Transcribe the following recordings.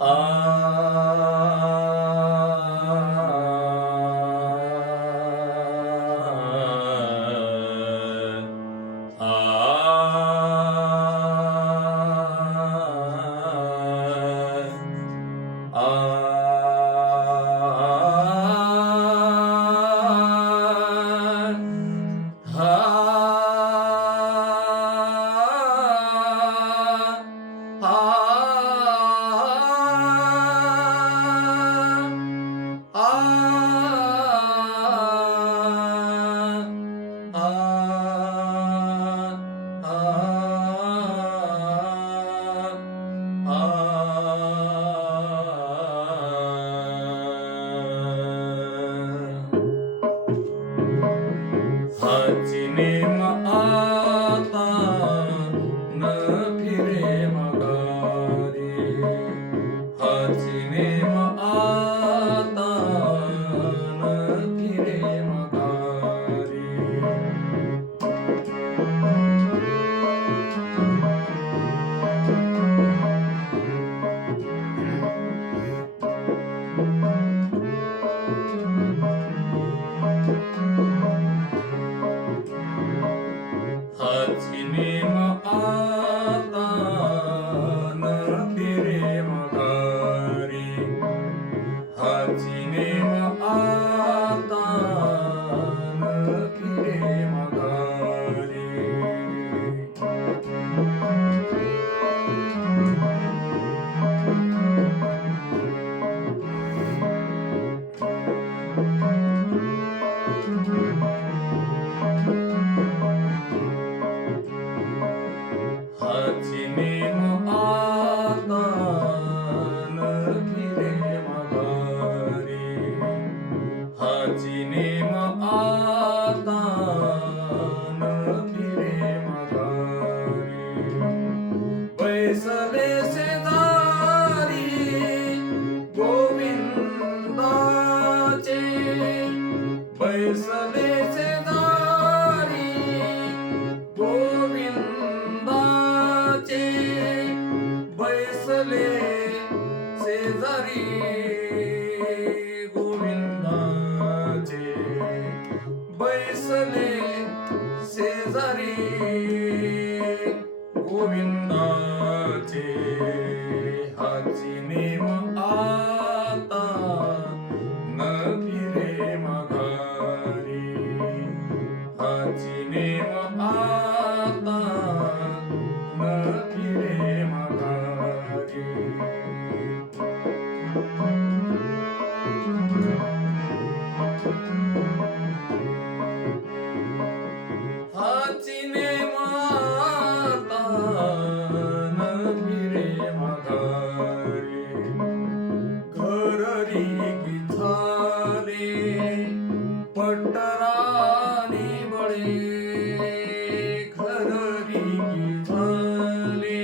आ हाची नेम आता न फिरे माघारी हाची नेम आता न फिरे माघारी हाची नेम आता न फिरे माघारी हाची नेम आता न फिरे माघारी हाची नेम आता न फिरे माघारी हाची नेम आता न फिरे माघारी बैसले शेजारी गोविंदाचे बैसले शेजारी गोविंदाचे बैसले शेजारी गोविंदाचे बैसले शेजारी गोविंदाचे हाची नेम आता न फिरे माघारी हाची नेम आता न फिरे माघारी हाची नेम आता न फिरे माघारी घररी की झाले पटरानी बळे घररी की झाले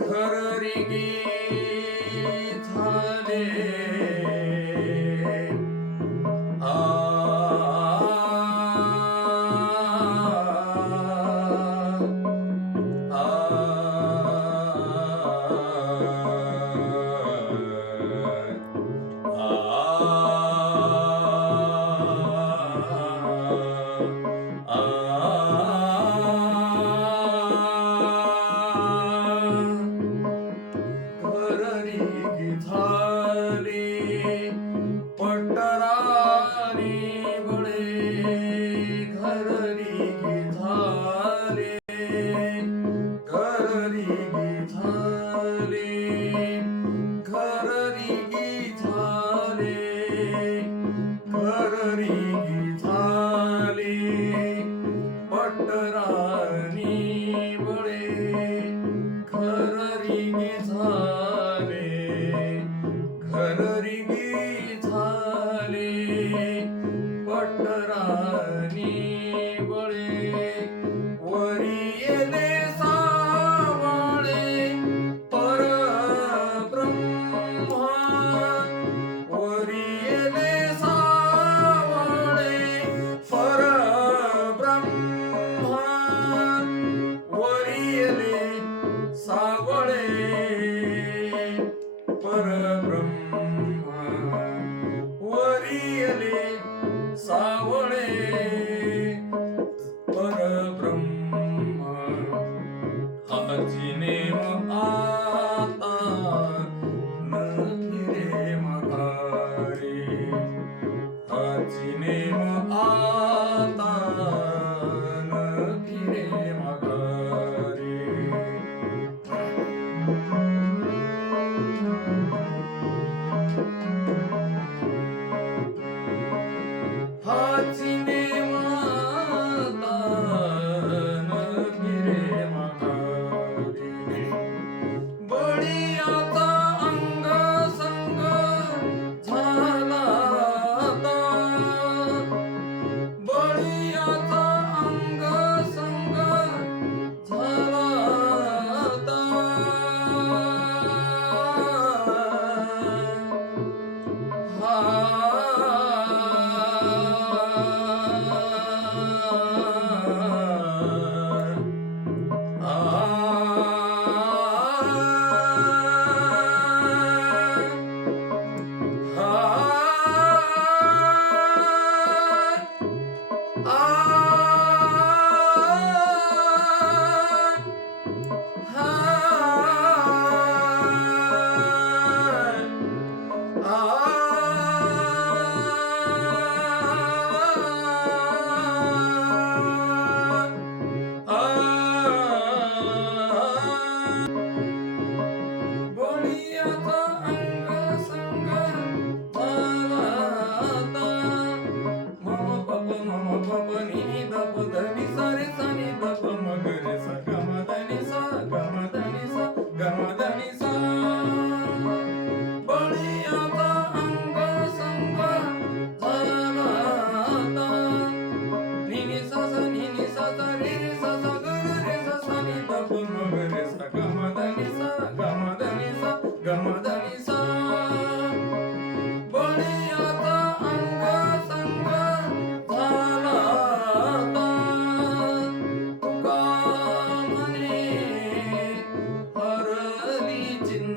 घररी की झाले घररी की झाली पटरानी बळे घररी की झाली घररी की झाली घररी की झाली घररी की झाली पटरानी बळे घररी की झाले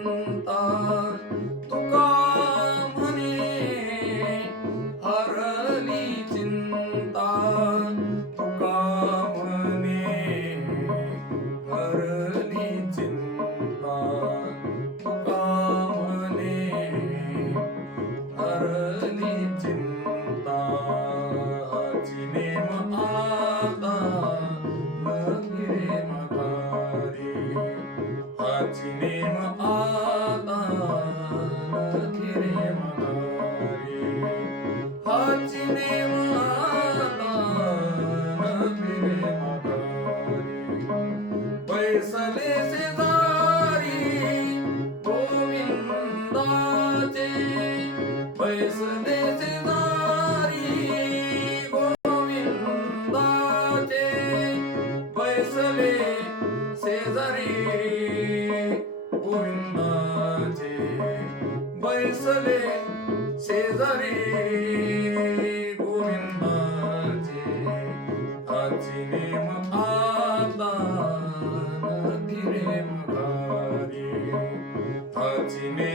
चिंता तुका म्हणे हरली चिंता तुका म्हणे हरली चिंता तुका म्हणे हरली चिंता हाची नेम आता न फिरे माघारी हाची नेम आता न फिरे माघारी हाची नेम आता न फिरे माघारी बैसले शेजारी गोविंदाचे बैसले शेजारी गोविंदाचे बैसले शेजारी गोविंदाचे बैसले शेजारी गोविंदाचे हाची नेम आता न फिरे माघारी हाची नेम